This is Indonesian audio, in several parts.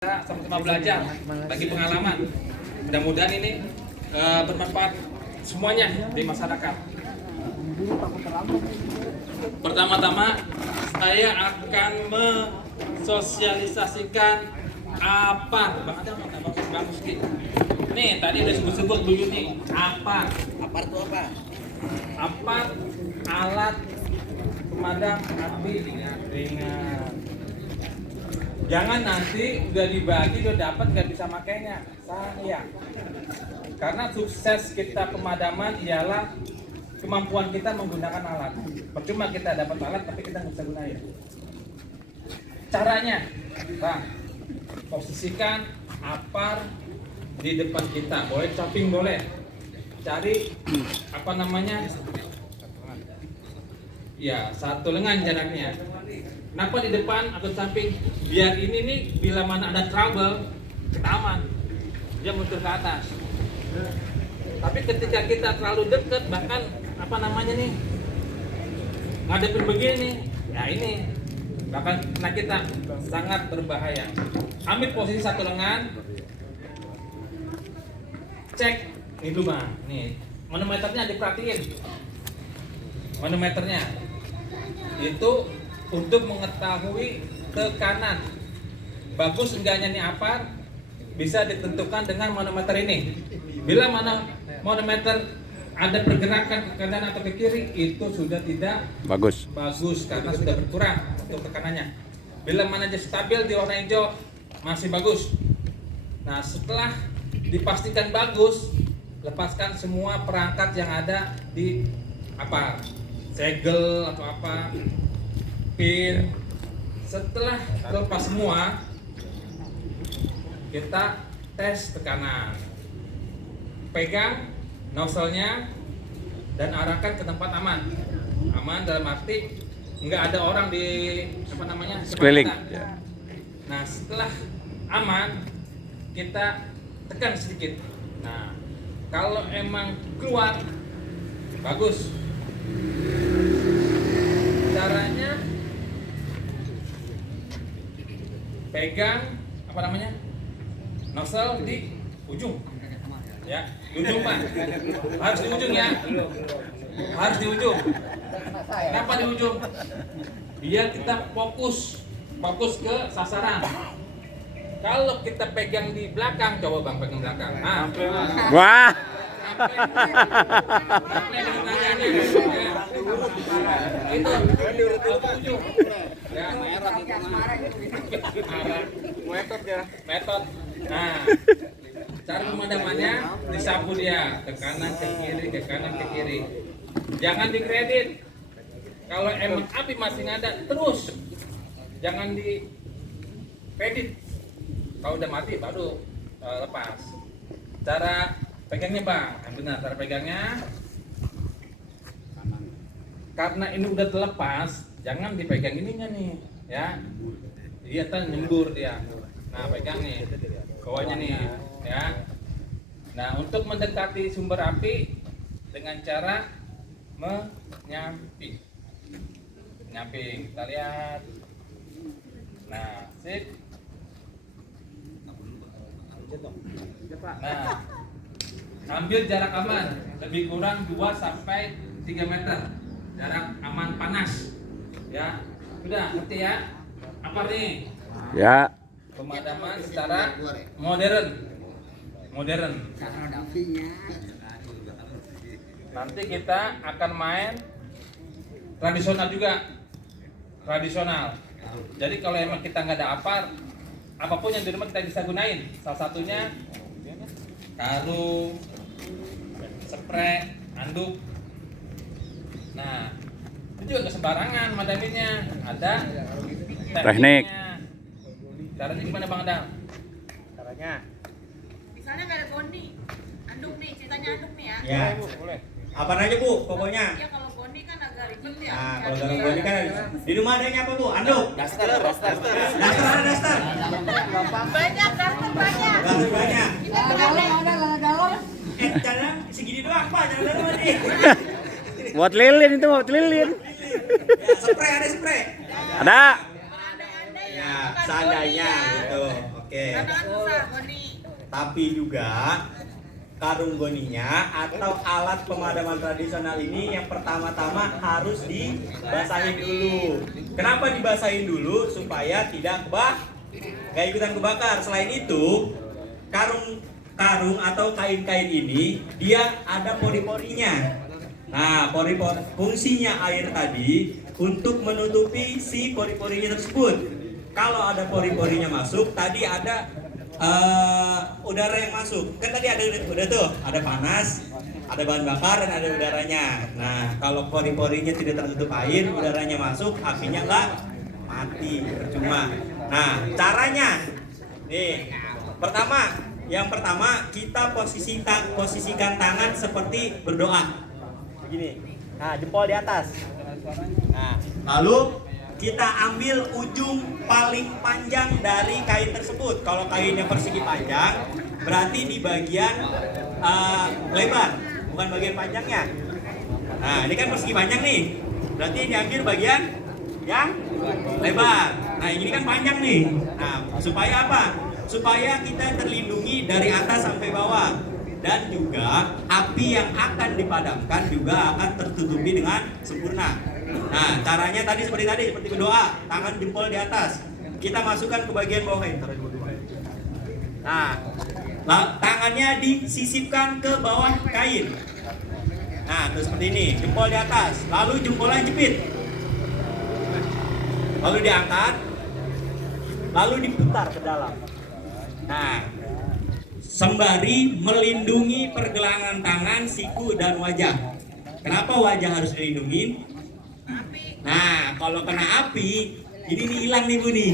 Sama-sama belajar, bagi pengalaman. Mudah-mudahan ini bermanfaat semuanya di masyarakat. Pertama-tama, saya akan mensosialisasikan apa? Bang Adam, bagus sedikit. Nih, tadi udah sebut-sebut dulu nih. Apa? Apar itu apa? Apar alat pemadam api ringan. Jangan nanti udah dibagi, udah dapat nggak bisa makainya. Sayang. Karena sukses kita pemadaman ialah kemampuan kita menggunakan alat. Percuma kita dapat alat tapi kita nggak bisa gunain. Caranya, Bang, posisikan apar di depan kita. Boleh samping boleh. Cari apa namanya? Ya, satu lengan jaraknya. Kenapa di depan atau samping? Biar ini nih bila mana ada trouble, kita aman. Dia muncul ke atas. Tapi ketika kita terlalu dekat, bahkan apa namanya nih, ngadepin begini, ya ini bahkan kena kita, sangat berbahaya. Ambil posisi satu lengan, cek nih dulu Bang. Nih manometernya diperhatiin. Manometernya itu untuk mengetahui tekanan. Bagus enggaknya nih apar bisa ditentukan dengan manometer ini. Bila mana manometer ada pergerakan ke kanan atau ke kiri, itu sudah tidak bagus karena sudah berkurang untuk tekanannya. Bila mana dia stabil di warna hijau, masih bagus. Nah, setelah dipastikan bagus, lepaskan semua perangkat yang ada di apa, segel atau apa, pin. Setelah terlepas semua, kita tes tekanan. Pegang nozzle-nya dan arahkan ke tempat aman. Aman dalam arti nggak ada orang di apa namanya sekeliling. Nah, setelah aman, kita tekan sedikit. Nah, kalau emang keluar, bagus. Caranya pegang apa namanya, nozzle di ujung, ya, di ujung Pak, harus di ujung ya, harus di ujung. Kenapa di ujung? Biar kita fokus ke sasaran. Kalau kita pegang di belakang, coba Bang pegang belakang. Nah, Wah. itu ujung. Ya, metode. Nah, cara pemadamannya disapu dia ke kanan ke kiri. Jangan dikredit. Kalau emang api masih ada, terus jangan dikredit. Kalau udah mati baru lepas. Cara pegangnya Bang, yang benar cara pegangnya. Karena ini udah terlepas, jangan dipegang ininya nih, ya. Dia kan nyembur dia. Nah, pegang nih, bawahnya nih, ya. Nah, untuk mendekati sumber api dengan cara menyamping. Kita lihat. Nah, sip. Nah, ambil jarak aman, lebih kurang 2 sampai 3 meter. Jarak aman panas. Ya, sudah ngerti ya? Apa nih? Ya. Pemadaman secara modern. Nanti kita akan main tradisional juga. Jadi kalau emang kita nggak ada apapun yang di rumah kita bisa gunain. Salah satunya karung, spray, handuk. Nah, itu juga nggak sembarangan madaminnya. Ada Teknik. Caranya gimana Bang Adam? Caranya? Misalnya nggak ada Goni, anduk nih, ceritanya anduk nih ya. Ya, boleh. Apa aja Bu, pokoknya. Ya kalau Goni kan agak ribet ya. Nah, kalau dalam Goni kan di rumah adanya apa Bu? Anduk. Daster. Daster ada daster. Banyak, daster banyak. Daster banyak. Kita galon. Jangan segini doang Pak, jangan dalam nih. Buat lilin itu, buat lilin. Ya, spray ada spray. Ada. Ya, seandainya gitu. Oke. Oke. Karena kan susah Goni. Tapi juga karung goninya atau alat pemadaman tradisional ini yang pertama-tama harus dibasahin dulu. Kenapa dibasahin dulu? Supaya tidak nggak ikutan kebakar. Selain itu, karung atau kain-kain ini dia ada pori-porinya. Nah, fungsinya air tadi untuk menutupi si pori-porinya tersebut. Kalau ada pori-porinya masuk, tadi ada udara yang masuk. Kan tadi udah tuh, ada panas, ada bahan bakar dan ada udaranya. Nah, kalau pori-porinya tidak tertutup air, udaranya masuk, apinya nggak mati, percuma. Nah, caranya nih, yang pertama kita posisikan tangan seperti berdoa. Begini. Nah, jempol di atas. Nah, lalu kita ambil ujung paling panjang dari kain tersebut. Kalau kainnya persegi panjang, berarti di bagian lebar, bukan bagian panjangnya. Nah, ini kan persegi panjang nih. Berarti diambil bagian yang lebar. Nah, ini kan panjang nih. Nah, supaya apa? Supaya kita terlindungi dari atas sampai bawah. Dan juga api yang akan dipadamkan juga akan tertutupi dengan sempurna. Nah, caranya seperti berdoa, tangan jempol di atas. Kita masukkan ke bagian bawah ini. Nah, tangannya disisipkan ke bawah kain. Nah, terus seperti ini, jempol di atas, lalu jempolnya jepit. Lalu diangkat, lalu diputar ke dalam. Nah, sembari melindungi pergelangan tangan, siku, dan wajah. Kenapa wajah harus dilindungi? Nah, kalau kena api, ini nih hilang nih Bu nih.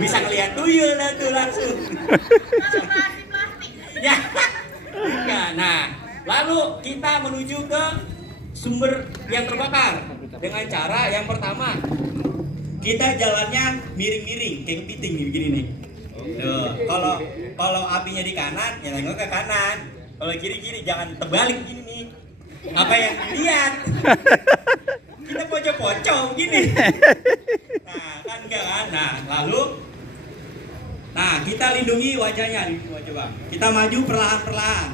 Bisa ngelihat tuyul dah tuh langsung. Ya. Nah, lalu kita menuju ke sumber yang terbakar dengan cara yang pertama, kita jalannya miring-miring kayak kepiting nih begini nih. Tuh, kalau apinya di kanan, ya nengok ke kanan. Kalau kiri-kiri jangan terbalik gini nih. Apa yang dilihat? Kita pocong-pocong gini. Nah, kan enggak kan? Nah, kita lindungi wajahnya. Coba. Kita maju perlahan-perlahan.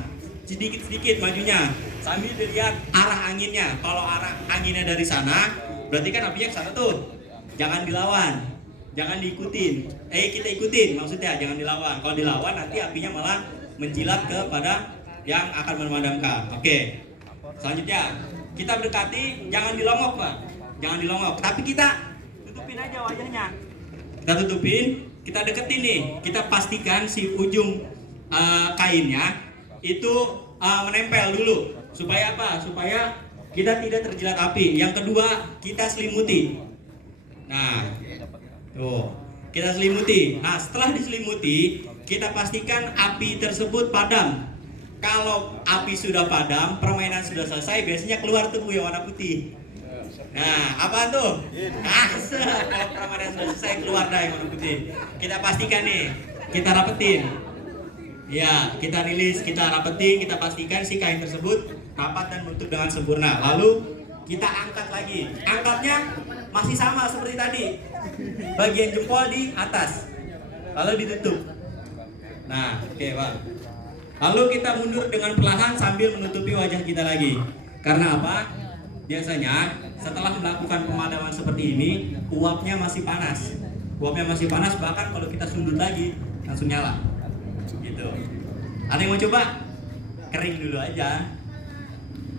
Sedikit-sedikit majunya. Sambil dilihat arah anginnya. Kalau arah anginnya dari sana, berarti kan apinya ke sana tuh. Jangan dilawan. Jangan diikutin. Kita ikutin maksudnya, jangan dilawan. Kalau dilawan nanti apinya malah menjilat kepada yang akan memadamkan. Oke. Selanjutnya, kita mendekati, jangan dilongok, Pak. Jangan dilongok, tapi kita tutupin aja wajahnya. Kita tutupin, kita deketin nih. Kita pastikan si ujung kainnya itu menempel dulu. Supaya apa? Supaya kita tidak terjilat api. Yang kedua, kita selimuti. Nah, tuh, kita selimuti. Nah, setelah diselimuti, kita pastikan api tersebut padam. Kalau api sudah padam, permainan sudah selesai, biasanya keluar tuh yang warna putih. Nah, apaan tuh? Kalau permainan sudah selesai, keluar dah yang warna putih. Kita pastikan nih, kita rapetin. Ya, kita rilis, kita rapetin, kita pastikan si kain tersebut rapat dan menutup dengan sempurna. Lalu kita angkat lagi. Angkatnya masih sama seperti tadi. Bagian jempol di atas. Lalu ditutup. Nah, oke, Pak. Lalu kita mundur dengan perlahan sambil menutupi wajah kita lagi. Karena apa? Biasanya setelah melakukan pemadaman seperti ini, uapnya masih panas. Uapnya masih panas, bahkan kalau kita sundut lagi langsung nyala. Gitu. Ada yang mau coba? Kering dulu aja.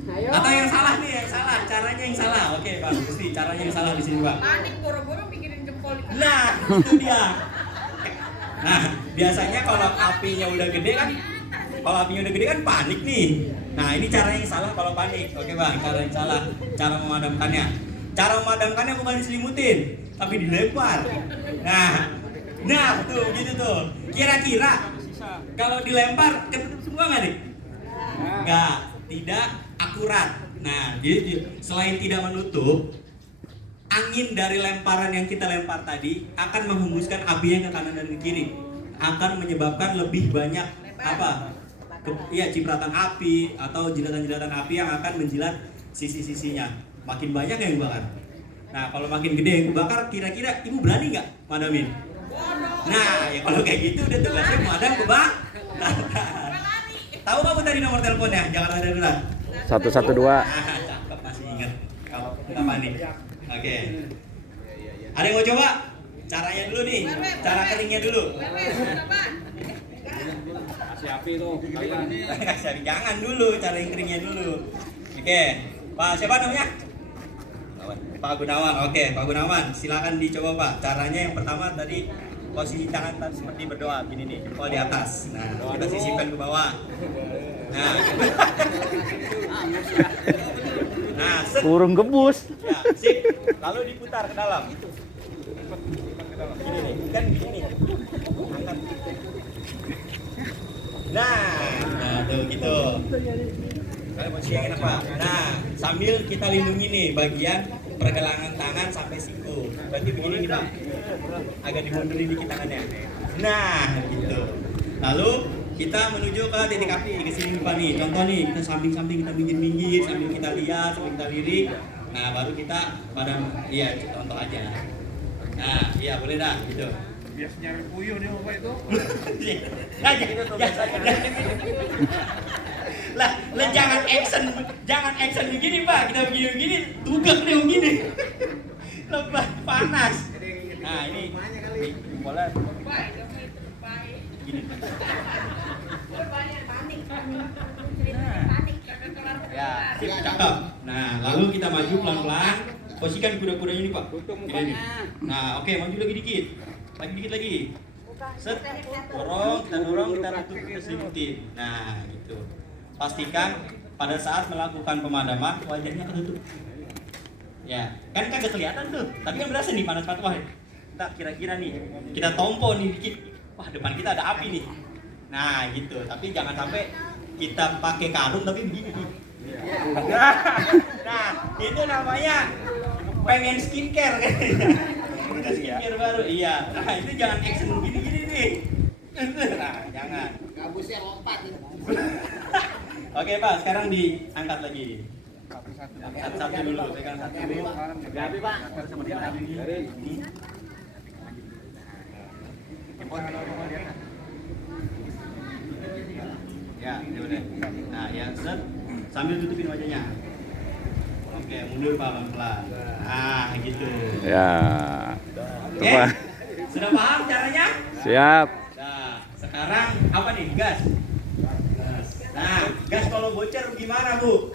Atau yang salah nih, yang salah, caranya yang salah. Oke, Pak, mesti caranya yang salah di sini, Pak. Panik boro-boro mikirin jempol. Nah, itu dia. Nah, biasanya kalau apinya udah gede kan panik nih. Nah, ini caranya yang salah kalau panik. Oke, Bang, cara yang salah, cara memadamkannya. Cara memadamkannya bukan diselimutin, tapi dilempar. Nah, tuh gitu tuh. Kira-kira kalau dilempar ketutup semua nggak nih? Nggak, tidak akurat. Nah, jadi selain tidak menutup, angin dari lemparan yang kita lempar tadi akan menghembuskan apinya ke kanan dan ke kiri, akan menyebabkan lebih banyak cipratan api atau jilatan-jilatan api yang akan menjilat sisi-sisinya. Makin banyak yang dibakar. Nah, kalau makin gede yang kebakar, kira-kira ibu berani nggak madamin? Nah, ya kalau kayak gitu udah tugasnya pemadam kebakaran. Tahu kamu tadi nomor teleponnya? Jangan ada dulu. 112. Cakep, masih ingat. Kamu nggak panik. Oke. Ada yang mau coba? Caranya dulu nih. Cara keringnya dulu. Kasih api tuh kalian. Kasih jangan dulu, cara yang keringnya dulu. Oke. Pak siapa namanya? Pak Gunawan. Oke, Pak Gunawan. Silakan dicoba Pak. Caranya yang pertama tadi posisi tangan tadi seperti berdoa gini nih, jempol di atas. Nah, kita sisipkan ke bawah. Nah. Nah, set. Kurung gebus. Ya, sip. Lalu diputar ke dalam. Gini nih, kan gini. Angkat. Nah tuh gitu. Kalian posisi yang enak Pak. Nah, sambil kita lindungi nih bagian pergelangan tangan sampai siku. Berarti begini nih Pak. Agak dimundurin dikit tangannya. Nah, gitu. Lalu kita menuju ke titik api ke sini Pak nih. Contoh nih, kita samping-samping kita minggir-minggir sambil kita lihat, sambil kita lirik. Nah, baru kita padam. Iya, contoh aja. Nah, iya boleh dah gitu. Biasanya puyuh nih apa itu? Lah, jangan action begini Pak. Kita begini tugak deh begini. Lebih panas. Nah ini bola. Gini. Ya, sip, cakep. Nah, lalu kita maju pelan-pelan. Posisikan kuda-kudanya ini Pak. Ini. Nah, oke, maju lagi dikit. Lagi dikit lagi. Set, dorong, kita tutup, kita selimutin. Nah, gitu. Pastikan pada saat melakukan pemadaman wajahnya ketutup. Ya, kan kagak kelihatan tuh. Tapi kan berasa nih panas-panas. Wah, kita kira-kira nih, kita tompo nih dikit. Wah, depan kita ada api nih. Nah, gitu. Tapi jangan sampai kita pakai karung tapi begini nih. Nah, itu namanya pengen skincare kan? Skincare baru, iya. Nah, itu jangan action gini-gini nih. Nah, jangan. Gabusnya lompat ini. Oke Pak, sekarang diangkat lagi. Satu dulu, pegang satu dulu. Gabi Pak. Ya, ini udah. Nah, ya set. Sambil tutupin wajahnya. Oke, mundur Pak pelan-pelan. Nah, gitu. Ya. Oke. Apa? Sudah paham caranya? Siap. Nah, sekarang apa nih? Gas. Nah, gas kalau bocor gimana, Bu?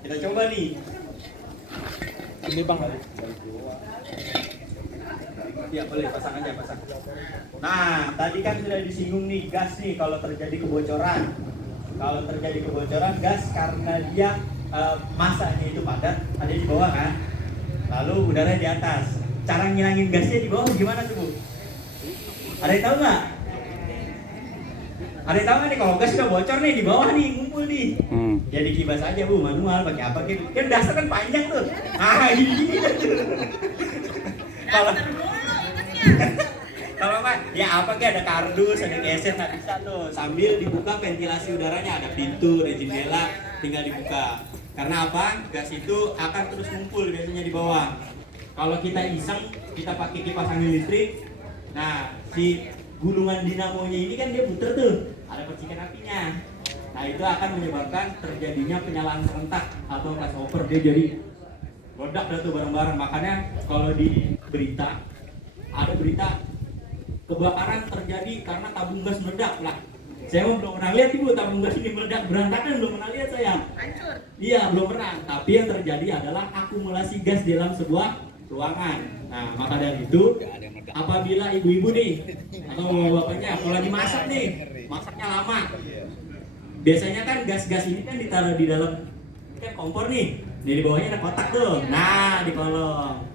Kita coba nih. Ini Bang. Ya, boleh pasang aja, pasang. Nah, tadi kan sudah disinggung nih gas nih kalau terjadi kebocoran. Kalau terjadi kebocoran gas karena dia masanya itu padat, ada di bawah kan? Lalu udara di atas. Cara ngilangin gasnya di bawah gimana tuh, Bu? Ada yang tahu nggak? Ada yang tahu nggak nih kalau gas udah bocor nih di bawah nih ngumpul nih? Ya dikibas aja Bu, manual pakai apa gitu? Kan dasar kan panjang tuh. Ah gini. Kalau nggak, ya apa kayak ada kardus, ada geser nggak bisa tuh. Sambil dibuka ventilasi udaranya, ada pintu, ada jendela, tinggal dibuka. Karena apa? Gas itu akan terus ngumpul biasanya di bawah. Kalau kita iseng, kita pakai kipas angin listrik. Nah, si gulungan dinamonya ini kan dia puter tuh, ada percikan apinya. Nah, itu akan menyebabkan terjadinya penyalaan serentak atau flashover. Dia jadi meledak dah tuh bareng-bareng. Makanya kalau di berita ada berita kebakaran terjadi karena tabung gas meledak lah. Saya belum pernah lihat Ibu tabung gas ini meledak berantakan, belum pernah lihat saya. Hancur. Iya, belum pernah. Tapi yang terjadi adalah akumulasi gas dalam sebuah ruangan. Nah, maka dari itu apabila ibu-ibu nih atau bapaknya kalau lagi masak nih, masaknya lama. Biasanya kan gas-gas ini kan ditaruh di dalam kan kompor nih. Di bawahnya ada kotak tuh. Nah, di kolong.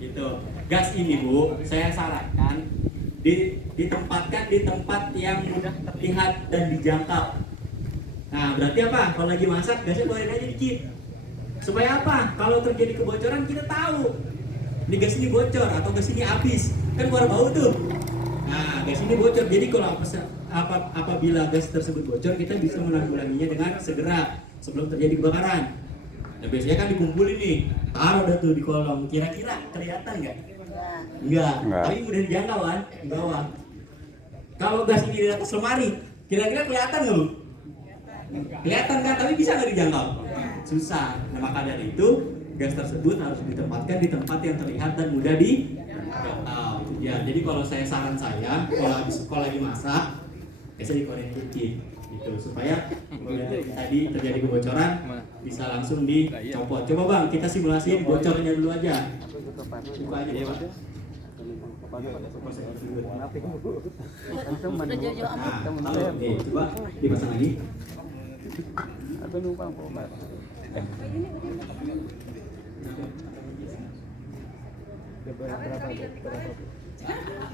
Gitu. Gas ini, Bu, saya sarankan ditempatkan di tempat yang mudah terlihat dan dijangkau. Nah, berarti apa? Kalau lagi masak, gasnya keluarin aja dikit. Supaya apa? Kalau terjadi kebocoran kita tahu. Ini gas ini bocor atau gas ini habis. Kan keluar bau tuh. Nah, gas ini bocor. Jadi kalau apabila gas tersebut bocor, kita bisa menanggulanginya dengan segera sebelum terjadi kebakaran. Nah, biasanya kan dikumpulin nih. Taruh dah tuh di kolong. Kira-kira kelihatan nggak? Enggak. Enggak. Tapi mudah dijangkau kan di bawah. Kalau gas ini di atas lemari, kira-kira kelihatan nggak Bu? Kelihatan kan, tapi bisa nggak dijangkau? Susah. Nah maka dari itu gas tersebut harus ditempatkan di tempat yang terlihat dan mudah dijangkau. Ya, jadi kalau saran saya, kalau lagi masak, biasa dikorein dikit, gitu supaya tadi terjadi kebocoran bisa langsung dicopot. Coba Bang, kita simulasiin bocornya dulu aja. Buka aja Bang. Nah, oke, coba dipasang lagi.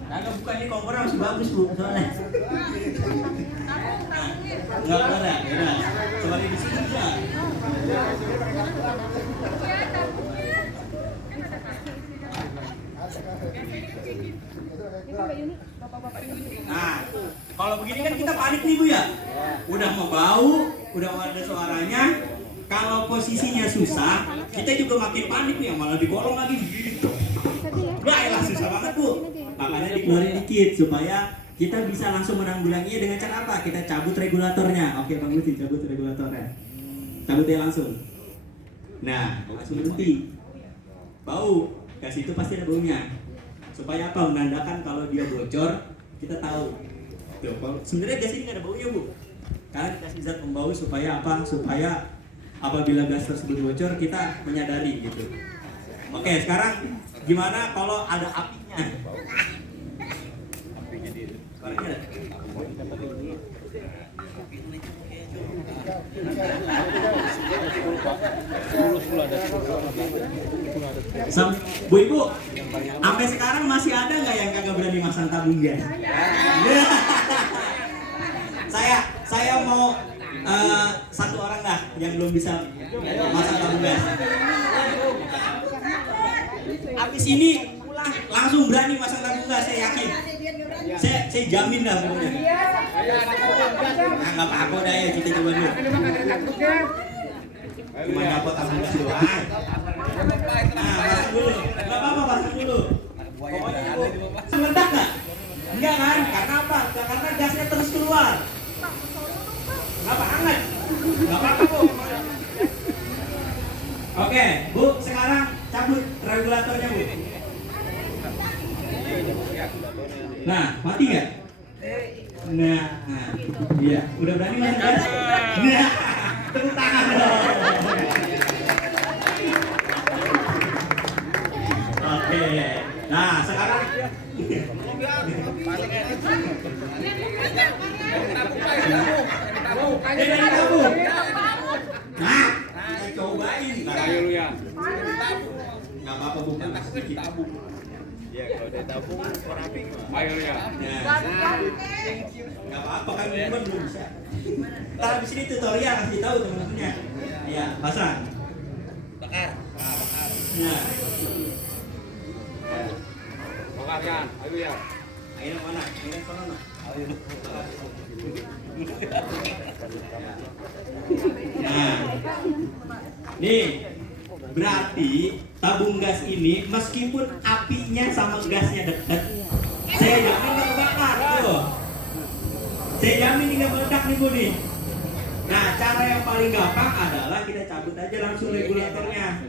Nah, bukan ini kompornya masih bagus Bu, soalnya. Enggak ada, ya. Coba di sini aja. Nah, kalau begini kan kita panik nih Bu ya. Udah mau bau, udah mau ada suaranya. Kalau posisinya susah, kita juga makin panik nih, malah dikolong lagi gitu. Wah, elah susah banget Bu. Makanya dikeluarin dikit supaya kita bisa langsung menanggulanginya dengan cara apa? Kita cabut regulatornya. Oke, Bang Gusti, cabut regulatornya. Cabut ya langsung. Nah, langsung berhenti. Bau, gas itu pasti ada baunya. Supaya apa? Menandakan kalau dia bocor, kita tahu. Tuh, sebenarnya gas ini nggak ada baunya Bu. Karena dikasih zat pembau supaya apa? Supaya apabila gas tersebut bocor, kita menyadari gitu. Oke, sekarang gimana kalau ada apinya? Bu Ibu, sampai sekarang masih ada nggak yang kagak berani masang tabung gas? Saya mau satu orang dah yang belum bisa masang tabung gas. Abis ini langsung berani masang tabung gas, saya yakin. Saya jamin dah pokoknya. Nah, nggak apa-apa dah ya, kita coba dulu. Cuma dapat tabung gas doang. Nah, pasang dulu. Nggak apa-apa, pasang dulu. Pokoknya Bu, meledak nggak? Enggak kan? Karena apa? Karena gasnya terus keluar. Nggak apa hangat? Nggak apa-apa Bu. Oke, Bu, sekarang cabut regulatornya Bu. Nah, mati nggak? Nah, iya, udah berani masuk gas? Nah, tepuk tangan dong. Oke, nah sekarang dari tabung. Nah, saya cobain. Nggak apa-apa Bu, sedikit tabung. Ya, kalau dia tabung rapi air ya. Nggak apa-apa kan belum bisa. Ntar habis ini tutorial kasih tahu teman-temannya. Iya, pasang. Bakar. Nah. Bakarkan, ayo ya. Air mana? Air sana. Air. Nah. Nih. Berarti tabung gas ini meskipun apinya sama gasnya dekat, saya jamin nggak kebakar tuh. Saya jamin nggak meledak nih Bu nih. Nah, cara yang paling gampang adalah kita cabut aja langsung regulatornya.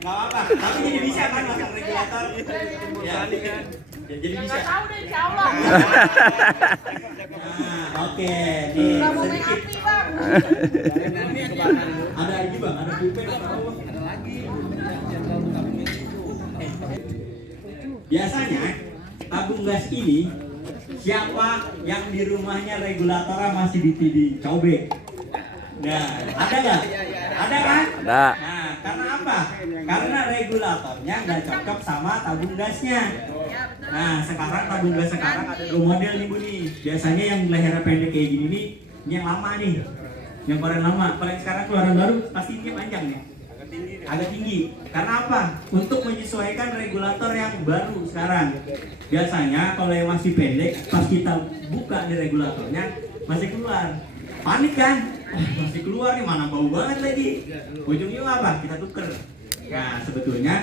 Nggak apa-apa, tapi jadi bisa kan masang regulator? Ya, jadi bisa. Nggak tahu deh, insya Allah. Nah, oke, nih Nggak mau main sedikit. api Bang. Ada lagi Bang, ada pulpen atau ada lagi. Biasanya tabung gas ini siapa yang di rumahnya regulatornya masih dicobek? Nah, ada nggak? Ada kan? Ada. Nah, karena apa? Karena regulatornya nggak cocok sama tabung gasnya. Nah, sekarang tabung gas sekarang ada dua model nih Bu nih. Biasanya yang lehernya pendek kayak gini nih, ini yang lama nih. Yang keluaran lama. Kalau yang sekarang keluaran baru pasti ini panjang nih. Agak tinggi. Karena apa? Untuk menyesuaikan regulator yang baru sekarang. Biasanya kalau yang masih pendek, pas kita buka di regulatornya masih keluar. panik kan, masih keluar nih, mana bau banget lagi. Ujungnya apa? Kita tuker. Nah sebetulnya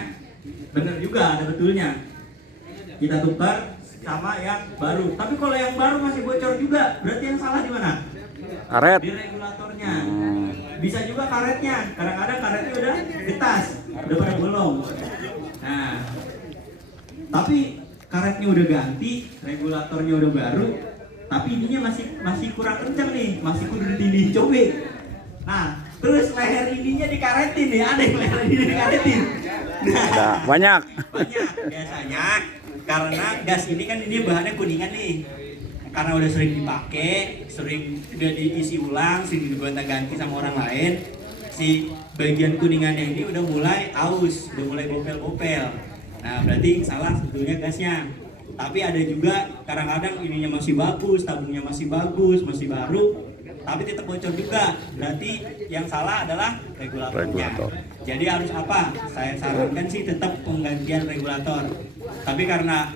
bener juga, ada betulnya. Kita tukar sama yang baru. Tapi kalau yang baru masih bocor juga, berarti yang salah di mana? Karet. Di regulatornya. Bisa juga karetnya. Kadang-kadang karetnya udah getas, udah pada bolong. Nah, tapi karetnya udah ganti, regulatornya udah baru, tapi ininya masih kurang kencang nih, masih kudu ditindihin cobek. Nah, terus leher ininya dikaretin nih, ada yang leher ini dikaretin. Ada banyak. Banyak biasanya karena gas ini kan ini bahannya kuningan nih. Karena udah sering dipakai, sering udah diisi ulang, sering digonta-ganti sama orang lain, si bagian kuningannya ini udah mulai aus, udah mulai bopel-bopel. Nah, berarti salah sebetulnya gasnya. Tapi ada juga kadang-kadang ininya masih bagus, tabungnya masih bagus, masih baru, tapi tetap bocor juga. Berarti yang salah adalah regulatornya. Regulator. Jadi harus apa? Saya sarankan sih tetap penggantian regulator. Tapi karena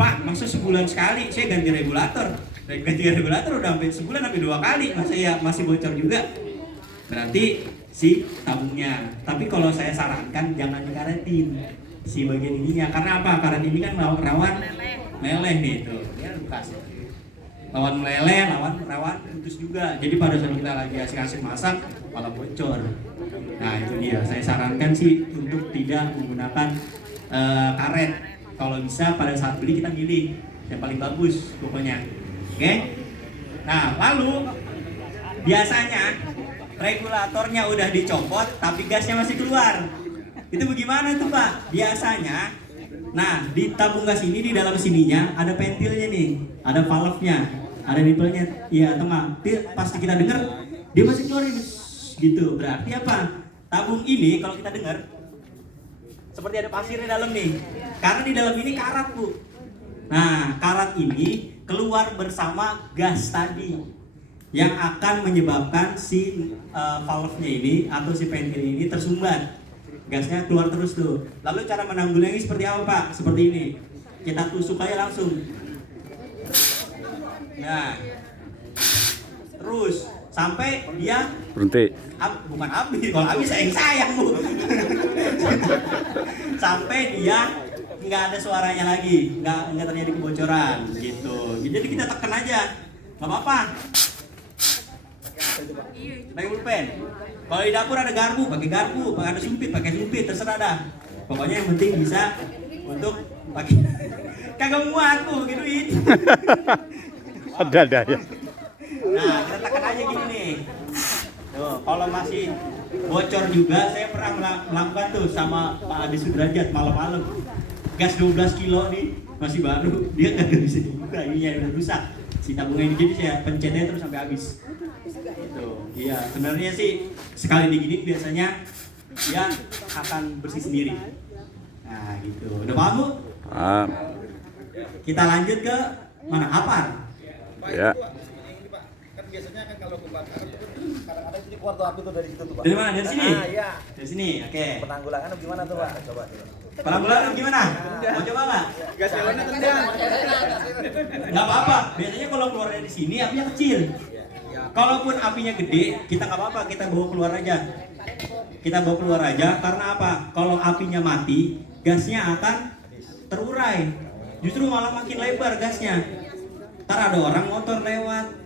Pak, masa sebulan sekali saya ganti regulator? Ganti regulator udah sampai sebulan sampai 2 kali, masa ya masih bocor juga? Berarti si tabungnya. Tapi kalau saya sarankan jangan dikaretin si bagian ininya. Karena apa? Karet ini kan rawan meleleh gitu. Ya bekas. Lawan meleleh, rawan putus juga. Jadi pada saat kita lagi asik-asik masak malah bocor. Nah itu dia. Saya sarankan sih untuk tidak menggunakan karet. Kalau bisa pada saat beli kita milih yang paling bagus pokoknya. Oke? Nah, lalu biasanya regulatornya udah dicopot tapi gasnya masih keluar. Itu bagaimana tuh, Pak? Biasanya nah, di tabung gas ini di dalam sininya ada pentilnya nih, ada valve-nya, ada nipelnya. Iya, teman. Pasti kita dengar dia masih keluar gitu. Berarti apa? Tabung ini kalau kita dengar seperti ada pasir di dalam nih. Karena di dalam ini karat, Bu. Nah, karat ini keluar bersama gas tadi yang akan menyebabkan si valve-nya ini atau si pentil ini tersumbat. Gasnya keluar terus tuh. Lalu cara menanggulangi seperti apa, Pak? Seperti ini. Kita tusuk aja langsung. Nah. Terus sampai dia Berhenti. bukan habis, kalau habis sayang Bu. Sampai dia nggak ada suaranya lagi, nggak terjadi kebocoran gitu. Jadi kita tekan aja, nggak apa-apa. Pakai pulpen. Kalau di dapur ada garpu, pakai garpu. Kalau ada sumpit, pakai sumpit. Terserah dah. Pokoknya yang penting bisa untuk pakai. Kagak muat Bu, pakai duit. Ada ya. Nah, kita tekan aja gini nih. Tuh, kalau masih bocor juga, saya pernah melakukan tuh sama Pak Adi Sudrajat malam-malam. Gas 12 kilo nih, masih baru, dia nggak bisa dibuka, ininya udah rusak. Si tabungnya ini, jadi saya pencetnya terus sampai habis. Gitu. Iya, sebenarnya sih sekali diginin biasanya dia akan bersih sendiri. Nah, gitu. Udah paham, Bu? Ah, Kita lanjut ke mana? Apar. ya. Kan biasanya kan kalau kebakaran itu kadang-kadang jadi keluar tuh api tuh dari situ tuh, Pak. Dari mana? Dari sini? Ah, iya. Dari sini, oke. Penanggulangan gimana tuh, Pak? Coba. Penanggulangan gimana? Mau coba nggak? Gas jalannya tendang. Nggak apa-apa. Biasanya kalau keluar dari sini apinya kecil. Kalaupun apinya gede, kita nggak apa-apa. Kita bawa keluar aja. Kita bawa keluar aja. Karena apa? Kalau apinya mati, gasnya akan terurai. Justru malah makin lebar gasnya. Ntar ada orang motor lewat.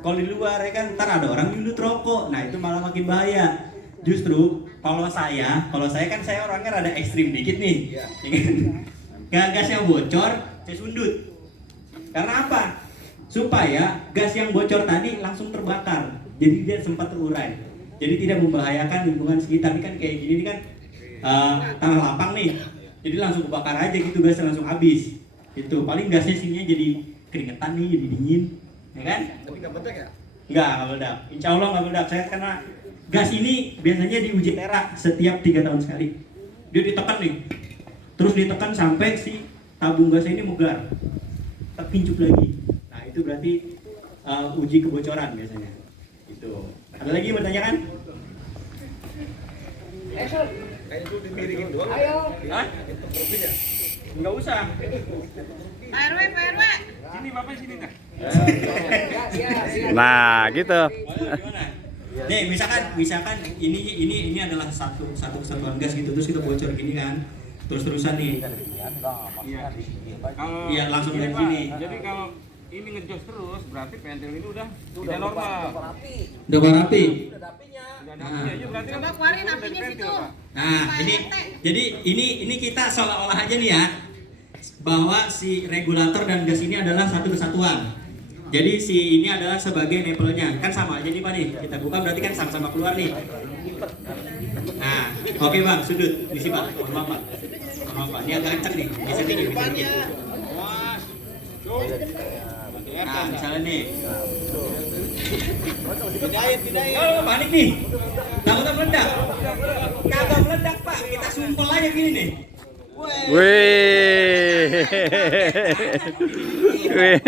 Kalau di luar ya kan, ntar ada orang nyundut rokok. Nah itu malah makin bahaya. Justru kalau saya kan saya orangnya rada ekstrim dikit nih. Gasnya bocor, saya sundut. Karena apa? Supaya gas yang bocor tadi langsung terbakar. Jadi dia sempat terurai. Jadi tidak membahayakan lingkungan sekitar. Ini kan kayak gini kan tanah lapang nih. Jadi langsung kebakar aja gitu, gasnya langsung habis. Itu paling gasnya sininya jadi keringetan nih, jadi dingin. Ya kan? Tapi nggak meledak ya? Nggak meledak. Insya Allah nggak meledak. Saya karena gas ini biasanya diuji tera setiap 3 tahun sekali. Dia ditekan nih, terus ditekan sampai si tabung gasnya ini mugar, terpincup lagi. Nah itu berarti uji kebocoran biasanya. Itu. Ada lagi yang bertanya kan? Kayak itu dimiringin doang. Hah? Itu mobil ya? Nggak usah. Pak RW, Pak RW. Sini bapak sini kak. Nah, gitu. Gimana? Nih, misalkan ini adalah satu kesatuan gas gitu, terus kita bocor gini kan. Terus-terusan nih. Iya, langsung dari sini. Jadi kalau ini ngejos terus, berarti pentil ini udah tidak normal. Udah rapi. Coba keluarin apinya situ. Nah, ini kita seolah-olah aja nih ya, bahwa si regulator dan gas ini adalah satu kesatuan. Jadi si ini adalah sebagai nepelnya, kan sama aja nih Pak nih. Kita buka berarti kan sama-sama keluar nih. Nah, oke Bang, sudut isi Pak. Mohon maaf Pak. Ini agak kencang nih. Geser dikit. Nah, misalnya nih. Oh, panik nih. Takutnya meledak. Kagak meledak Pak, kita sumpel aja gini nih. Wih. Wih.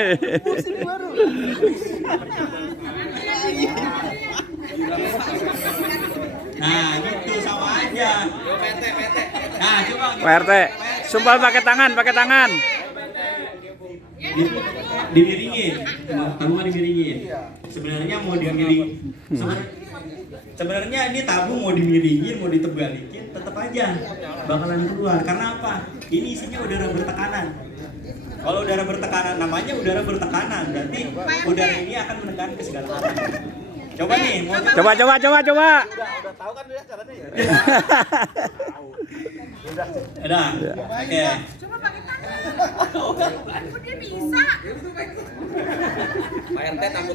Nah, gitu sama aja. Nah, coba Pak RT, sumpah pakai tangan. dimiringin. Tabungan dimiringin. Sebenarnya mau dimiring. Sebenarnya ini tabung mau dimiringin, mau ditebalikin, tetap aja bakalan keluar. Karena apa? Ini isinya udara bertekanan. Kalau udara bertekanan, namanya udara bertekanan, berarti udara ini akan menekan ke segala arah. Coba nih, mau Coba. Udah tahu kan dia caranya ya. Udah. Oke. Coba pakai tangan. Kok dia bisa? Pak RT takut